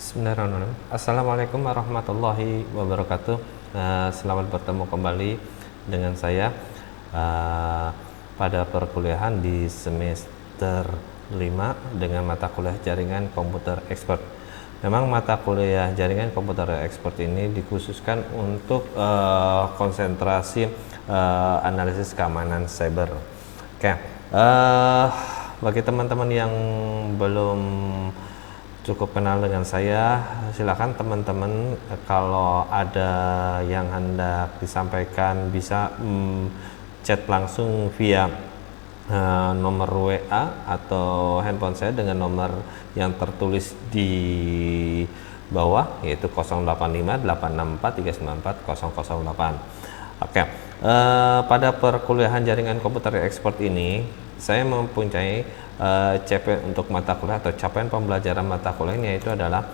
Bismillahirrahmanirrahim. Assalamualaikum warahmatullahi wabarakatuh. Selamat bertemu kembali dengan saya pada perkuliahan di semester 5 dengan mata kuliah jaringan komputer expert. Memang mata kuliah jaringan komputer expert ini dikhususkan untuk konsentrasi analisis keamanan cyber. Oke, bagi teman-teman yang belum cukup kenal dengan saya, silakan teman-teman kalau ada yang hendak disampaikan bisa chat langsung via nomor WA atau handphone saya dengan nomor yang tertulis di bawah, yaitu 085864394008. Oke, pada perkuliahan jaringan komputer expert ini saya mempunyai CP untuk mata kuliah atau capaian pembelajaran mata kuliahnya, yaitu adalah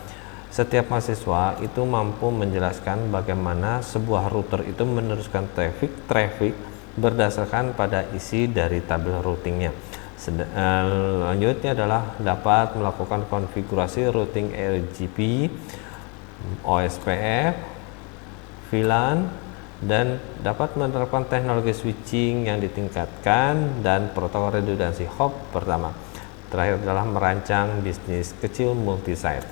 setiap mahasiswa itu mampu menjelaskan bagaimana sebuah router itu meneruskan traffic berdasarkan pada isi dari tabel routingnya. Selanjutnya adalah dapat melakukan konfigurasi routing RGB, OSPF, VLAN, dan dapat menerapkan teknologi switching yang ditingkatkan dan protokol redundansi hop pertama. Terakhir adalah merancang bisnis kecil multi-site.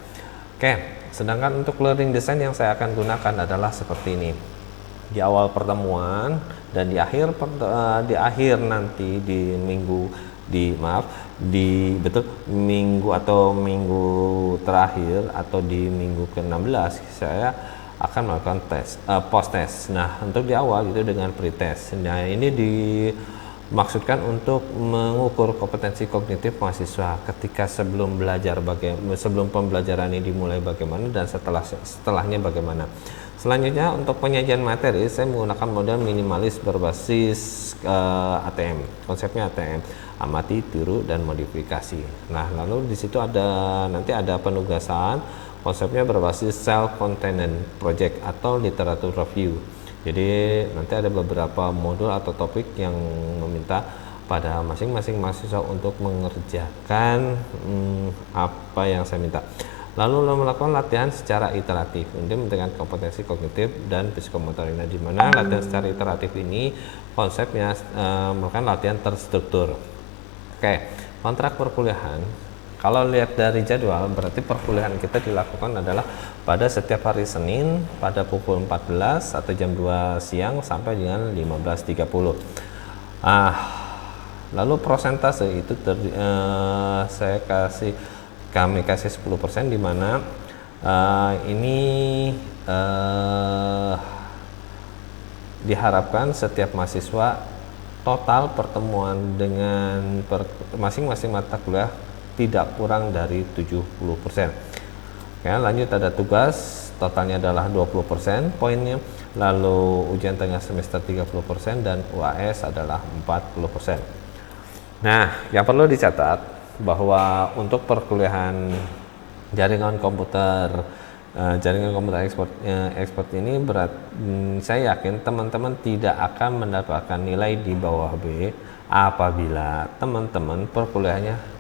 Oke, sedangkan untuk learning design yang saya akan gunakan adalah seperti ini. Di awal pertemuan dan di akhir nanti di minggu atau minggu terakhir atau di minggu ke-16 saya akan melakukan post test. Nah, untuk di awal itu dengan pre-test. Nah, ini dimaksudkan untuk mengukur kompetensi kognitif mahasiswa ketika sebelum pembelajaran ini dimulai bagaimana dan setelahnya bagaimana. Selanjutnya untuk penyajian materi saya menggunakan model minimalis berbasis ATM. Konsepnya ATM, amati, tiru, dan modifikasi. Nah, lalu di situ nanti ada penugasan. Konsepnya berbasis self-contained project atau literatur review. Jadi nanti ada beberapa modul atau topik yang meminta pada masing-masing mahasiswa untuk mengerjakan apa yang saya minta. Lalu melakukan latihan secara iteratif untuk meningkatkan kompetensi kognitif dan psikomotorik. Nah, di mana latihan secara iteratif ini konsepnya melakukan latihan terstruktur. Oke, kontrak perkuliahan. Kalau lihat dari jadwal, berarti perkuliahan kita dilakukan adalah pada setiap hari Senin pada pukul 14 atau jam 2 siang sampai dengan 15.30. Lalu prosentase itu kami kasih 10%, di mana ini diharapkan setiap mahasiswa total pertemuan dengan masing-masing mata kuliah tidak kurang dari 70%. Ya, lanjut ada tugas, totalnya adalah 20% poinnya, lalu ujian tengah semester 30% dan UAS adalah 40%. Nah, yang perlu dicatat bahwa untuk perkuliahan jaringan komputer expert ini saya yakin teman-teman tidak akan mendapatkan nilai di bawah B apabila teman-teman perkuliahannya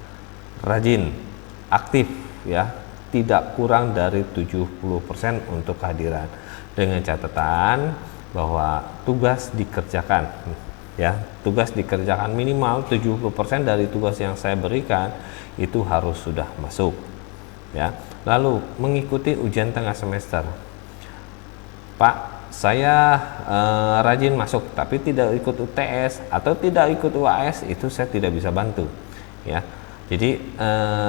rajin, aktif, ya, tidak kurang dari 70% untuk kehadiran, dengan catatan bahwa tugas dikerjakan, ya, tugas dikerjakan minimal 70% dari tugas yang saya berikan itu harus sudah masuk, ya. Lalu mengikuti ujian tengah semester. Pak, saya rajin masuk tapi tidak ikut UTS atau tidak ikut UAS, itu saya tidak bisa bantu, ya. Jadi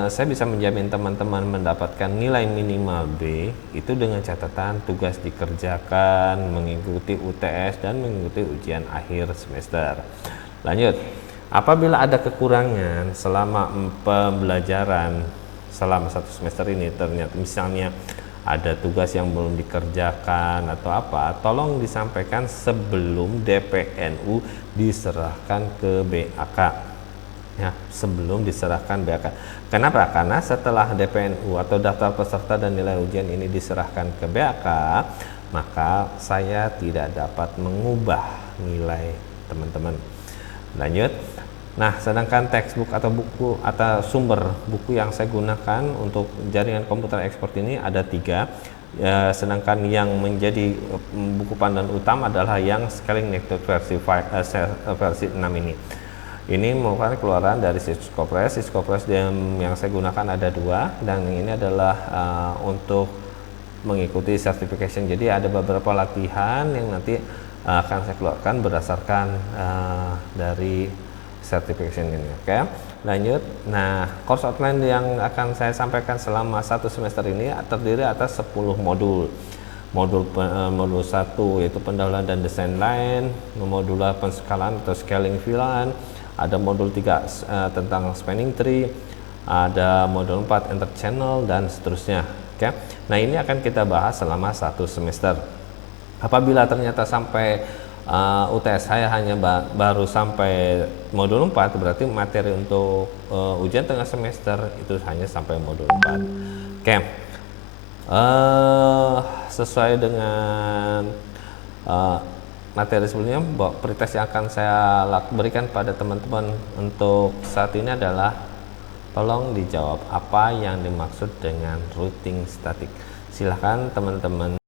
saya bisa menjamin teman-teman mendapatkan nilai minimal B itu dengan catatan tugas dikerjakan, mengikuti UTS, dan mengikuti ujian akhir semester. Lanjut, apabila ada kekurangan selama pembelajaran selama satu semester ini, ternyata misalnya ada tugas yang belum dikerjakan atau apa, tolong disampaikan sebelum DPNU diserahkan ke BAK. Ya, sebelum diserahkan BAK. Kenapa? Karena setelah DPNU atau daftar peserta dan nilai ujian ini diserahkan ke BAK, maka saya tidak dapat mengubah nilai teman-teman. Lanjut, Nah, sedangkan textbook atau buku atau sumber buku yang saya gunakan untuk jaringan komputer ekspor ini ada 3. Sedangkan yang menjadi buku panduan utama adalah yang Scaling Network versi 6 ini. Ini merupakan keluaran dari Cisco Press. Cisco Press yang saya gunakan ada 2, dan ini adalah untuk mengikuti certification. Jadi ada beberapa latihan yang nanti akan saya keluarkan berdasarkan dari certification ini. Oke, lanjut. Nah, course outline yang akan saya sampaikan selama 1 semester ini terdiri atas 10 modul. Modul 1 yaitu pendahuluan dan desain line, modul 2 penskalaan atau scaling VLAN, ada modul 3 tentang spanning tree, ada modul 4 enter channel, dan seterusnya. Oke. Nah, ini akan kita bahas selama 1 semester. Apabila ternyata sampai UTS saya hanya baru sampai modul 4, berarti materi untuk ujian tengah semester itu hanya sampai modul 4. Oke. Sesuai dengan materi sebelumnya, pretest yang akan saya berikan pada teman-teman untuk saat ini adalah tolong dijawab apa yang dimaksud dengan routing statik. Silahkan teman-teman